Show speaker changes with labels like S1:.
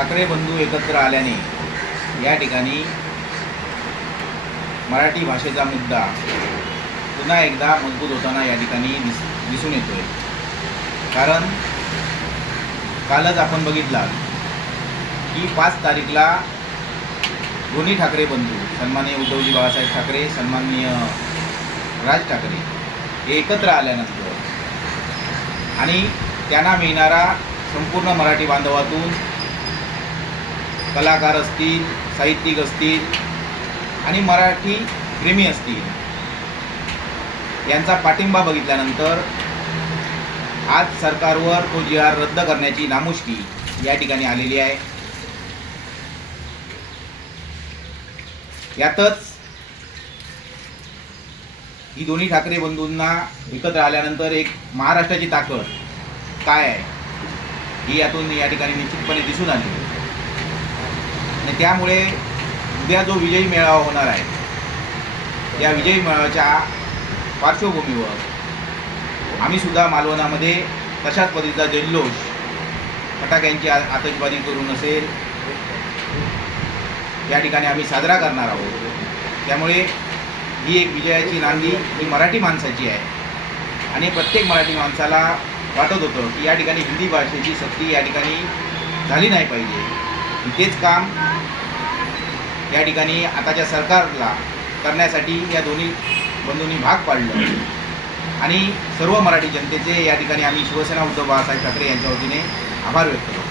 S1: ठाकरे बंधू एकत्र आल्याने या ठिकाणी मराठी भाषेचा मुद्दा पुन्हा एकदा मजबूत होताना या ठिकाणी दिस दिसून येतो आहे कारण कालच आपण बघितला की पाच तारीखला दोन्ही ठाकरे बंधू सन्माननीय उद्धवजी बाळासाहेब ठाकरे सन्माननीय राज ठाकरे हे एकत्र आल्यानंतर आणि त्यांना मिळणारा संपूर्ण मराठी बांधवातून कलाकार असतील साहित्यिक असतील आणि मराठी प्रेमी असतील. यांचा पाठिंबा बघितल्यानंतर आज सरकारवर तो जी आर रद्द करण्याची नामुष्की या ठिकाणी आलेली आहे. यातच ही दोन्ही ठाकरे बंधूंना एकत्र आल्यानंतर एक महाराष्ट्राची ताकद काय आहे ही यातून या ठिकाणी निश्चितपणे दिसून आली. आणि त्यामुळे उद्या जो विजयी मेळावा होणार आहे त्या विजयी मेळाव्याच्या पार्श्वभूमीवर आम्ही सुद्धा मालवणामध्ये तशाच पद्धतीचा जल्लोष फटाक्यांची आतषबाजी करून असेल या ठिकाणी आम्ही साजरा करणार आहोत. त्यामुळे ही एक विजयाची नांदी ही मराठी माणसाची आहे. आणि प्रत्येक मराठी माणसाला वाटत होतं की या ठिकाणी हिंदी भाषेची सक्ती या ठिकाणी झाली नाही पाहिजे. तेच काम या ठिकाणी आताच्या सरकारला करण्यासाठी या दोन्ही बंधूंनी भाग पाडलं. आणि सर्व मराठी जनतेचे या ठिकाणी आम्ही शिवसेना उद्धव बाळासाहेब ठाकरे यांच्या वतीने आभार व्यक्त करतो.